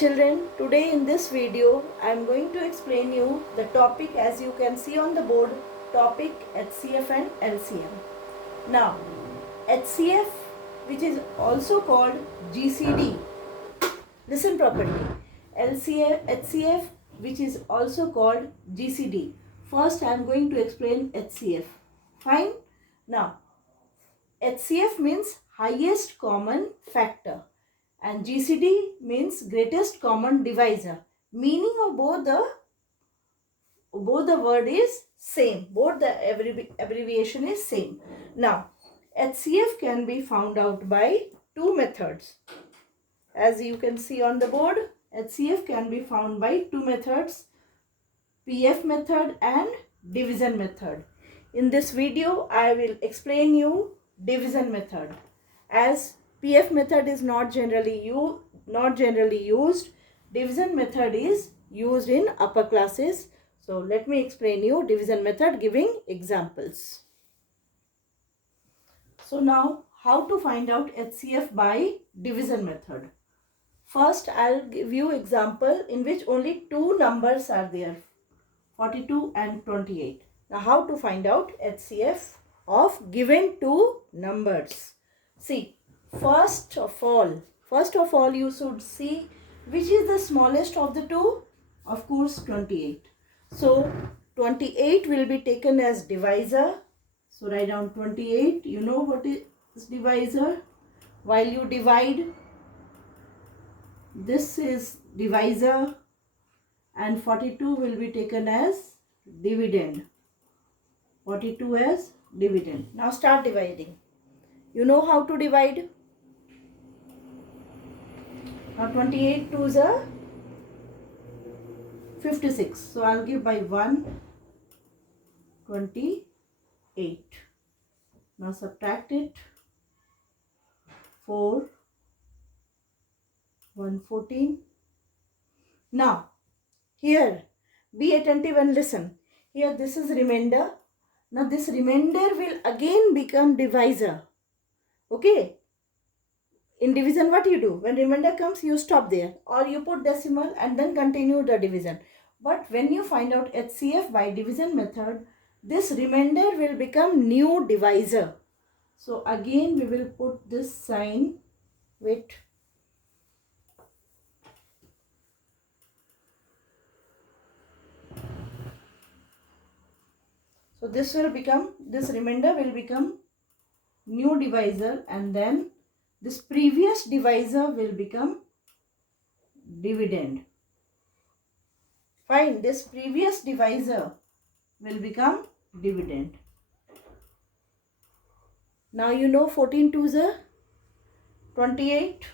Children, today in this video I am going to explain you the topic, as you can see on the board, topic HCF and LCM. Now HCF, which is also called GCD, listen properly, HCF which is also called GCD. First I am going to explain HCF. Fine. Now HCF means highest common factor and GCD means greatest common divisor. Meaning of both the word is same. Both the abbreviation is same. Now HCF can be found out by two methods. As you can see on the board, HCF can be found by two methods, PF method and division method. In this video I will explain you division method, as PF method is not generally used. Division method is used in upper classes. So let me explain you division method giving examples. So now how to find out HCF by division method. First I'll give you example in which only two numbers are there, 42 and 28. Now how to find out HCF of given two numbers. See, first of all you should see which is the smallest of the two. Of course 28. So 28 will be taken as divisor. So write down 28. You know what is divisor. While you divide, this is divisor and 42 will be taken as dividend. 42 as dividend. Now start dividing. You know how to divide. Now 28 2s are 56. So I'll give by 1, 28. Now subtract it. 4, 1, 14. Now here be attentive and listen. Here this is remainder. Now this remainder will again become divisor. Okay. In division what you do? When remainder comes you stop there or you put decimal and then continue the division. But when you find out HCF by division method, this remainder will become new divisor. So again we will put this sign. Wait. So this remainder will become new divisor, and then this previous divisor will become dividend. Fine, this previous divisor will become dividend. Now you know 14 2s are 28.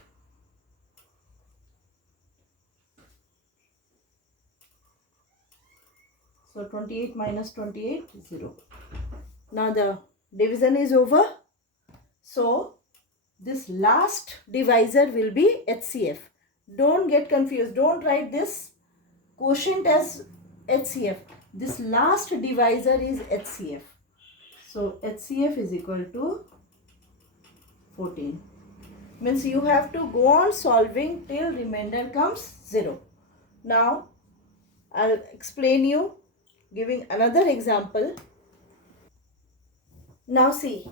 So 28 minus 28 is 0. Now the division is over. So this last divisor will be HCF. Don't get confused. Don't write this quotient as HCF. This last divisor is HCF. So HCF is equal to 14. Means you have to go on solving till remainder comes 0. Now I'll explain you giving another example. Now see,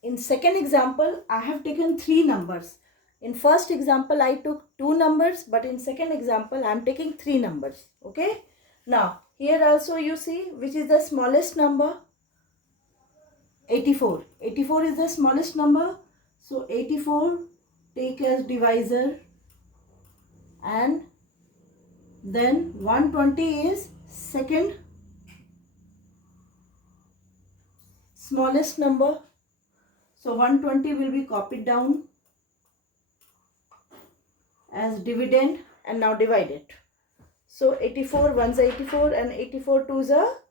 in second example I have taken three numbers. In first example I took two numbers, but in second example I am taking three numbers. Okay. Now here also you see which is the smallest number. 84. 84 is the smallest number. So 84 take as divisor, and then 120 is second smallest number. So 120 will be copied down as dividend and now divide it. So 84 1s are 84 and 84 2s are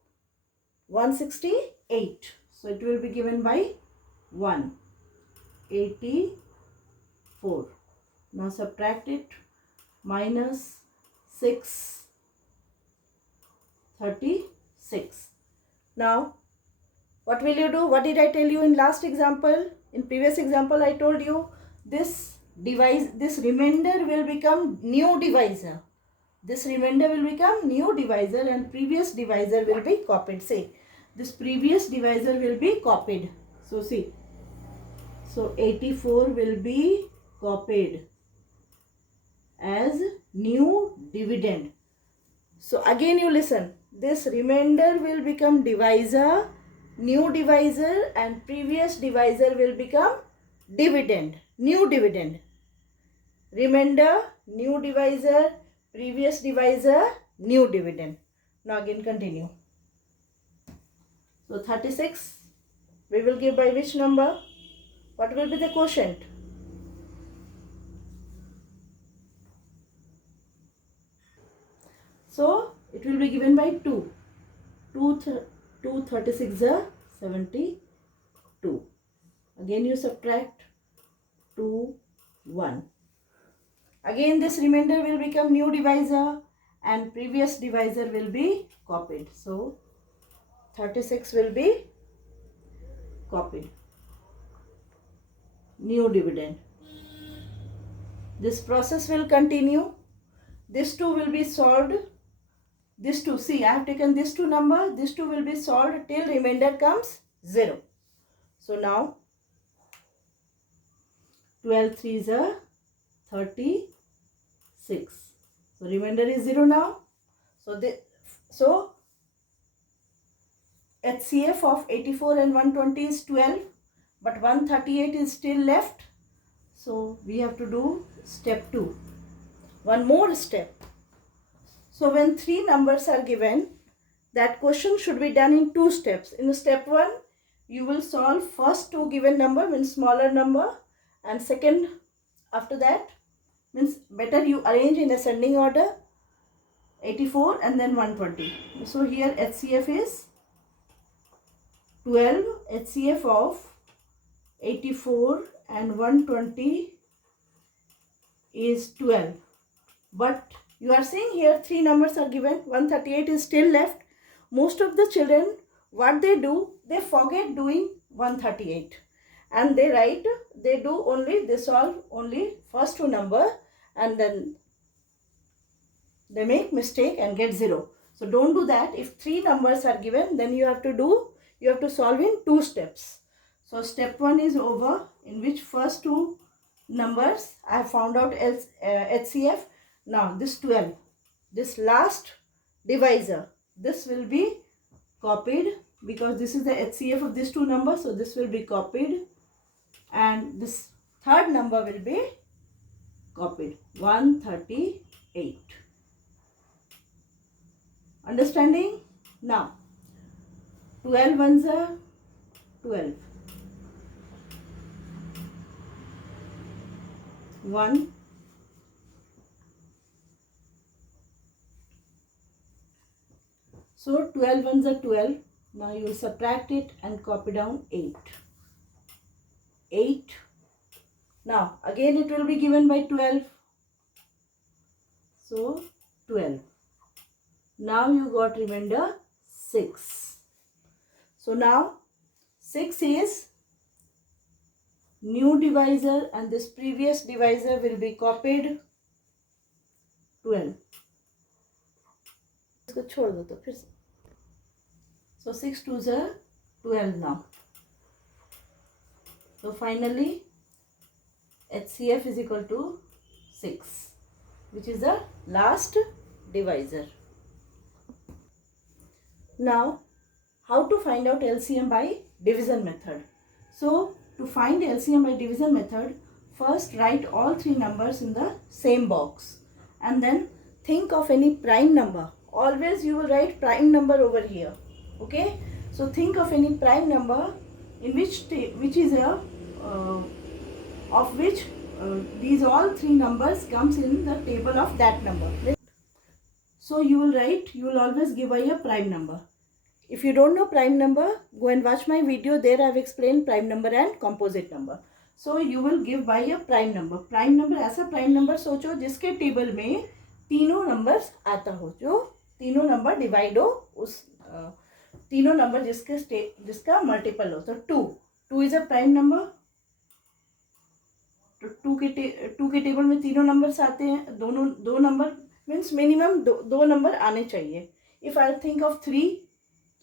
168. So it will be given by 184. Now subtract it. Minus 6 36. Now what will you do? What did I tell you in last example? In previous example I told you this this remainder will become new divisor. This remainder will become new divisor and previous divisor will be copied. Say, this previous divisor will be copied. So see, so 84 will be copied as new dividend. So again you listen, this remainder will become divisor, new divisor, and previous divisor will become dividend, new dividend. Remainder, new divisor, previous divisor, new dividend. Now again continue. So 36 we will give by which number? What will be the quotient? So it will be given by 2. 2 36 are 72. Again you subtract 2, 1. Again this remainder will become new divisor and previous divisor will be copied. So 36 will be copied. New dividend. This process will continue. This 2 will be solved. This 2, see, I have taken this 2 number. This 2 will be solved till remainder comes 0. So now 12 3s are 36. So remainder is 0 now. So HCF of 84 and 120 is 12, but 138 is still left. So we have to do step 2. One more step. So when 3 numbers are given, that question should be done in 2 steps. In step 1, you will solve first 2 given number, means smaller number, and second after that means better you arrange in ascending order, 84 and then 120. So here HCF is 12, HCF of 84 and 120 is 12. But you are seeing here 3 numbers are given, 138 is still left. Most of the children, what they do, they forget doing 138 and they solve only first 2 number and then they make mistake and get 0. So don't do that. If 3 numbers are given, then you have to solve in 2 steps. So step 1 is over, in which first 2 numbers I have found out as HCF. Now this 12, this last divisor, this will be copied because this is the HCF of these 2 numbers. So this will be copied and this third number will be copied, 138. Understanding? Now 12 ones are 12. 1. So 12 ones are 12. Now you will subtract it and copy down 8. 8. Now again it will be given by 12. So 12. Now you got remainder 6. So now 6 is new divisor and this previous divisor will be copied, 12. इसको छोड़ दो तो फिर से. So 6 2s are 12 now. So finally HCF is equal to 6, which is the last divisor. Now how to find out LCM by division method? So to find LCM by division method, first write all 3 numbers in the same box and then think of any prime number. Always you will write prime number over here. Okay, so think of any prime number in which is a of which these all 3 numbers comes in the table of that number. So you will always give a prime number. If you don't know prime number, go and watch my video. There I have explained prime number and composite number. So you will give by a prime number. Prime number ऐसा prime number सोचो जिसके table में तीनों numbers आता हो, जो तीनों number divide हो, उस तीनों नंबर जिसका मल्टीपल हो. तो 2 इज अ प्राइम नंबर. तो टू के टेबल में तीनों नंबर्स आते हैं, दोनों दो नंबर मीन्स मिनिमम दो नंबर आने चाहिए. इफ आई थिंक ऑफ 3,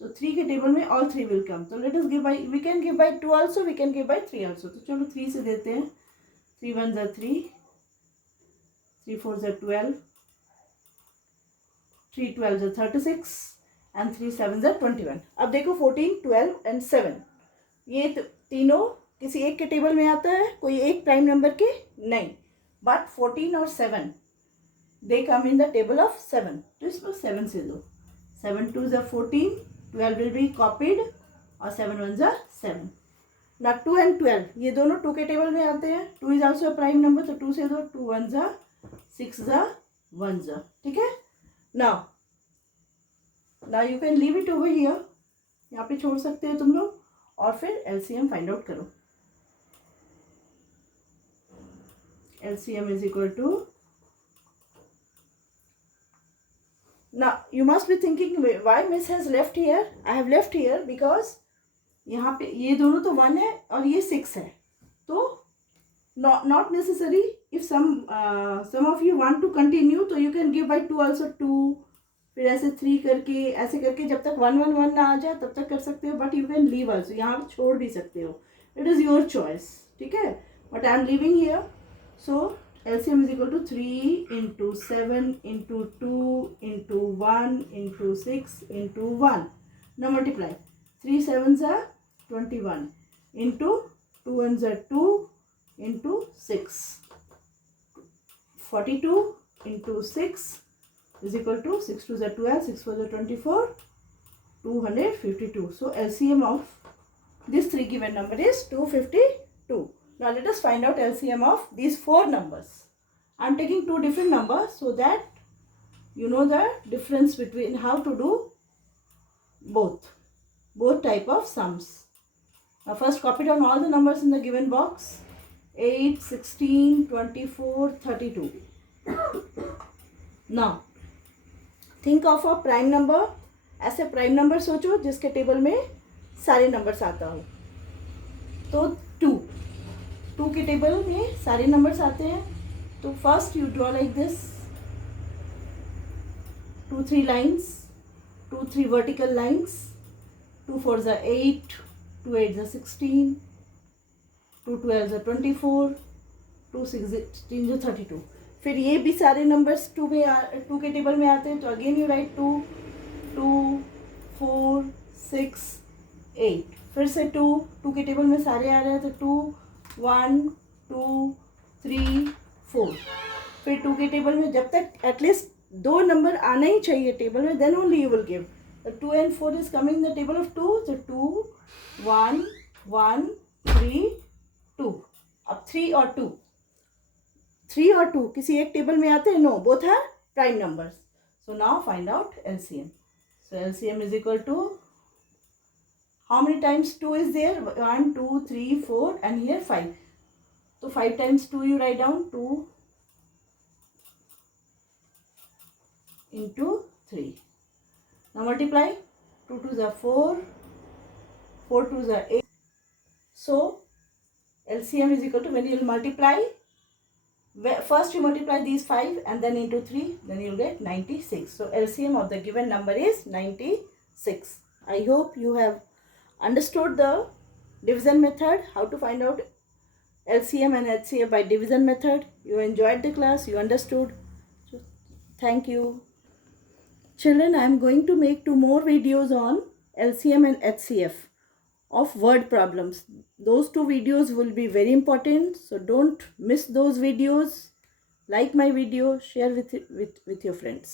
तो 3 के टेबल में ऑल 3 विल कम. तो let us give by, we can give by 2 also, we can give by 3 also. तो चलो 3 से देते हैं. 3 1 ज़ा 3, 3 4 ज़ा 12, 3 12 ज़ा 36 एंड 3 7 ज़ा 21. अब देखो 14 12 एंड 7 ये तीनों किसी एक के टेबल में आता है, कोई एक प्राइम नंबर के नहीं. बट 14 और 7 दे कम इन द टेबल ऑफ 7. तो इसमें 7 से दो. 7 2 ज़ा 14, 12 विल बी कॉपीड और 7 1 ज़ा 7. ना 2 एंड 12 ये दोनों 2 के टेबल में आते हैं. 2 is also a prime number, तो 2 से दो. 2 1 ज़ा 6 ज़ा 1 ज़ा. ठीक है. Now you can leave it over here. यहाँ पे छोड़ सकते हो तुम लोग और फिर एलसीएम फाइंड आउट करो. LCM is equal to, now you must be thinking why miss has left here. I have left here because यहाँ पे ये दोनों तो 1 है और ये 6 है. तो not necessary. if some of you want to continue तो you can give by 2 also 2, फिर ऐसे 3 करके ऐसे करके जब तक 1 1 1 ना आ जाए तब तक कर सकते हो. But you can leave also, यहाँ पे छोड़ भी सकते हो. It is your choice. ठीक है. But I am living here. So LCM is equal to 3 into 7 into 2 into 1 into 6 into 1. Now multiply. 3 7s are 21 into 2 1s are 2 into 6. 42 into 6 is equal to 6 2s are 12, 6 4s are 24, 252. So LCM of this three given number is 252. Now let us find out LCM of these 4 numbers. I am taking 2 different numbers so that you know the difference between how to do both type of sums. Now first copy down all the numbers in the given box. 8, 16, 24, 32. Now think of a prime number. ऐसे prime number सोचो जिसके table में सारे numbers आता हो. तो 2 के table में सारे नंबर्स आते हैं. तो first you draw like this 2 3 lines, 2 3 vertical lines. 2 4 ज़ा 8, 2 8 ज़ा 16, 2 12 ज़ा 24, 2 16 ज़ा 32. फिर ये भी सारे नंबर्स 2 के टेबल में आते हैं. तो अगेन यू राइट 2 2 4 6 8. फिर से 2 के टेबल में सारे आ रहे हैं. तो 2 1 2 3 4. फिर 2 के टेबल में जब तक एटलीस्ट 2 नंबर आना ही चाहिए टेबल में, then only you will give. 2 and 4 is coming in the table of 2. So 2 1 1 3 2. अब 3 और 2, 3 और 2 किसी एक टेबल में आते हैं? No, both are prime numbers. So now find out LCM. So LCM is equal to, how many times 2 is there? 1 2 3 4 and here 5. So 5 times 2 you write down. 2 into 3. Now multiply. 2 2s are 4, 4 2s are 8. So LCM is equal to, when you will multiply, first you multiply these 5 and then into 3, then you will get 96. So LCM of the given number is 96. I hope you have understood the division method, how to find out LCM and HCF by division method. You enjoyed the class, you understood. So, thank you. Children, I am going to make 2 more videos on LCM and HCF of word problems. Those 2 videos will be very important, so don't miss those videos. Like my video, share with your friends.